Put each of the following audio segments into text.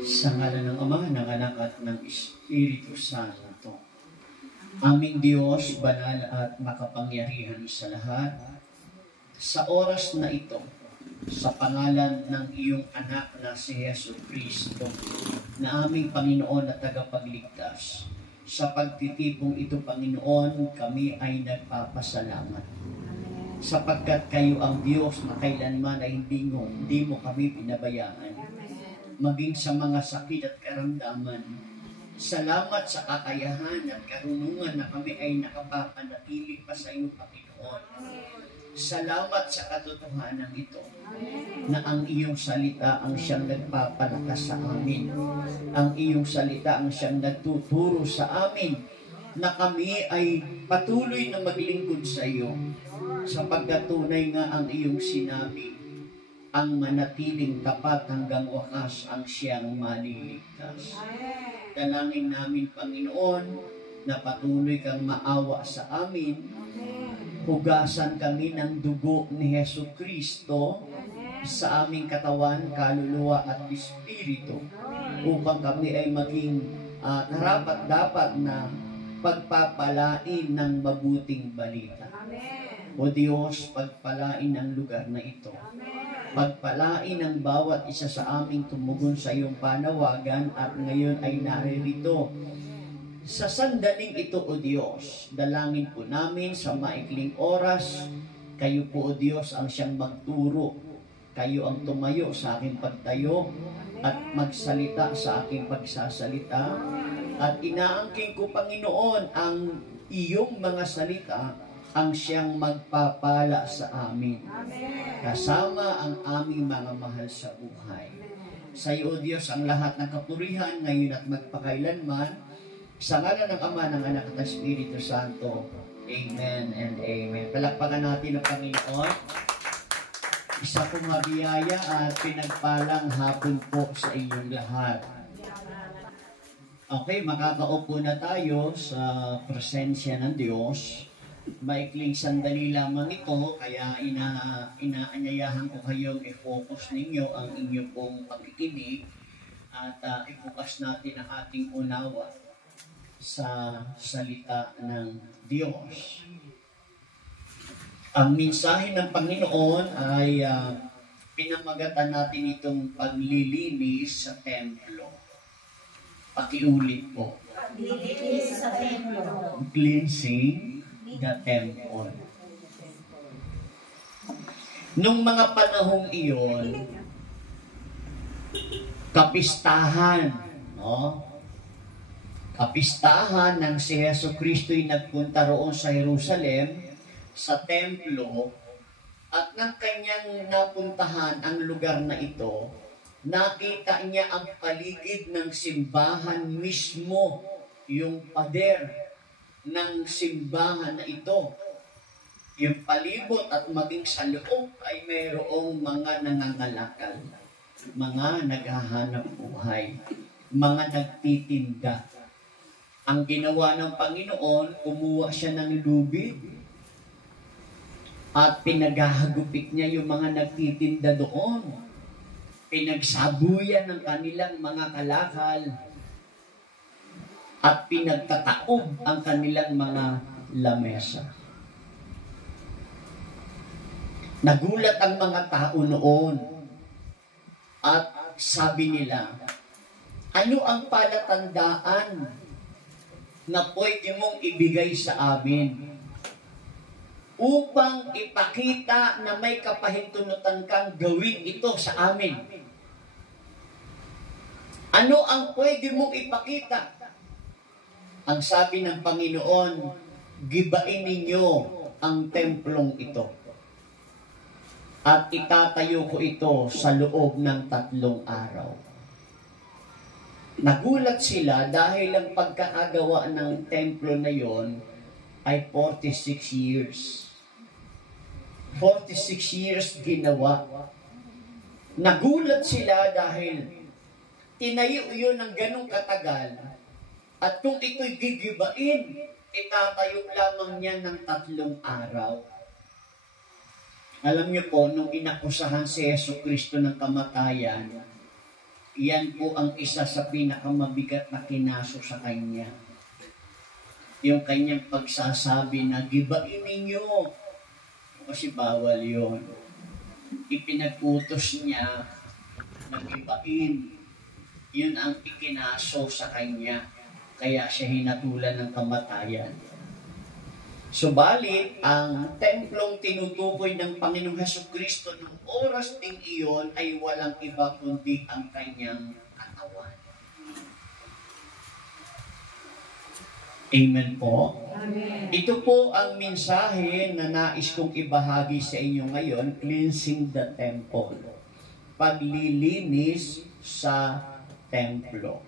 Sa ngalan ng Ama, ng Anak at ng Espiritu Santo. Aming Diyos, banal at makapangyarihan sa lahat, sa oras na ito, sa pangalan ng iyong anak na si Yesu Cristo, na aming Panginoon at tagapagligtas, sa pagtitipong ito, Panginoon, kami ay nagpapasalamat. Sapagkat kayo ang Diyos na kailanman ay hindi mo kami pinabayaan. Maging sa mga sakit at karamdaman. Salamat sa kakayahan at karunungan na kami ay nakapapanatili pa sa iyo, Panginoon. Salamat sa katotohanan ito, na ang iyong salita ang siyang nagpapalakas sa amin. Ang iyong salita ang siyang nagtuturo sa amin na kami ay patuloy na maglingkod sa iyo, sapagkat tunay nga ang iyong sinabi, ang manatiling tapat hanggang wakas ang siyang maliligtas. Dalangin namin, Panginoon, na patuloy kang maawa sa amin. Hugasan kami ng dugo ni Yesu Cristo sa aming katawan, kaluluwa at espiritu, upang kami ay maging karapat-dapat na pagpapalain ng mabuting balita. O Diyos, pagpalain ang lugar na ito. Pagpalain ang bawat isa sa aming tumugon sa iyong panawagan at ngayon ay naririto. Sa sandaling ito, O Diyos, dalangin po namin sa maikling oras, kayo po, O Diyos, ang siyang magturo. Kayo ang tumayo sa aking pagtayo at magsalita sa aking pagsasalita. At inaangking ko, Panginoon, ang iyong mga salita ang siyang magpapala sa amin. Kasama ang aming mga mahal sa buhay. Sa iyo, O Diyos, ang lahat ng kapurihan ngayon at magpakailanman, sa ngalan ng Ama, ng Anak at ng Espiritu Santo. Amen and amen. Palakpakan natin ang Panginoon. Isa pong mabiyaya at pinagpalang hapon po sa inyong lahat. Okay, makakaupo na tayo sa presensya ng Diyos. Maikling sandali lamang ito, kaya inaanyayahan ko kayong i-focus ninyo ang inyo pong pagkikinig at i-focus natin ang ating unawa sa salita ng Diyos. Ang mensahe ng Panginoon ay pinamagatan natin itong paglilinis sa templo. Pakiulit po. Paglilinis sa templo. Cleansing the temple. Nung mga panahong iyon, kapistahan, no? Kapistahan ng si Yesu Kristo'y nagpunta roon sa Jerusalem, sa templo, at nang kanyang napuntahan ang lugar na ito, nakita niya ang paligid ng simbahan mismo, yung pader ng simbahan na ito. Yung palibot at maging sa loob ay mayroong mga nangangalakal, mga naghahanap buhay, mga nagtitinda. Ang ginawa ng Panginoon, kumuha siya ng lubid at pinaghahagupit niya yung mga nagtitinda doon. Pinagsabuyan ng kanilang mga kalakal at pinagtataob ang kanilang mga lamesa. Nagulat ang mga tao noon at sabi nila, ano ang palatandaan na pwede mong ibigay sa amin upang ipakita na may kapahintunutan kang gawin ito sa amin? Ano ang pwede mong ipakita? Ang sabi ng Panginoon, gibain ninyo ang templong ito at itatayo ko ito sa loob ng 3 araw. Nagulat sila dahil ang pagkakagawa ng templo na yon ay 46 years. 46 years ginawa. Nagulat sila dahil tinayo yun ng ganong katagal. At kung ito'y gigibain, itatayo lamang niya ng 3 araw. Alam niyo po, nung inakusahan si Yesu Kristo ng kamatayan, Yan po ang isa sa pinakamabigat na kinaso sa kanya. Yung kanyang pagsasabi na gibain ninyo. Kasi bawal yun. Ipinag-utos niya na gibain. Yun ang ikinaso sa kanya. Kaya siya hinatulan ng kamatayan. Subalit, ang templong tinutukoy ng Panginoong Hesukristo noong oras ding iyon ay walang iba kundi ang kanyang katawan. Amen po. Amen. Ito po ang mensahe na nais kong ibahagi sa inyo ngayon, cleansing the temple. Paglilinis sa templo.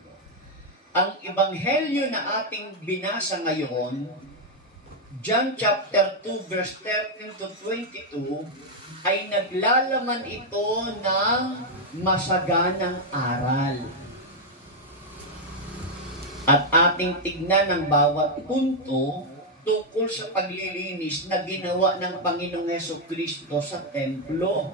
Ang ebanghelyo na ating binasa ngayon, John chapter 2 verse 13 to 22, ay naglalaman ito ng masaganang aral. At ating tignan ang bawat punto tungkol sa paglilinis na ginawa ng Panginoong Hesukristo sa templo.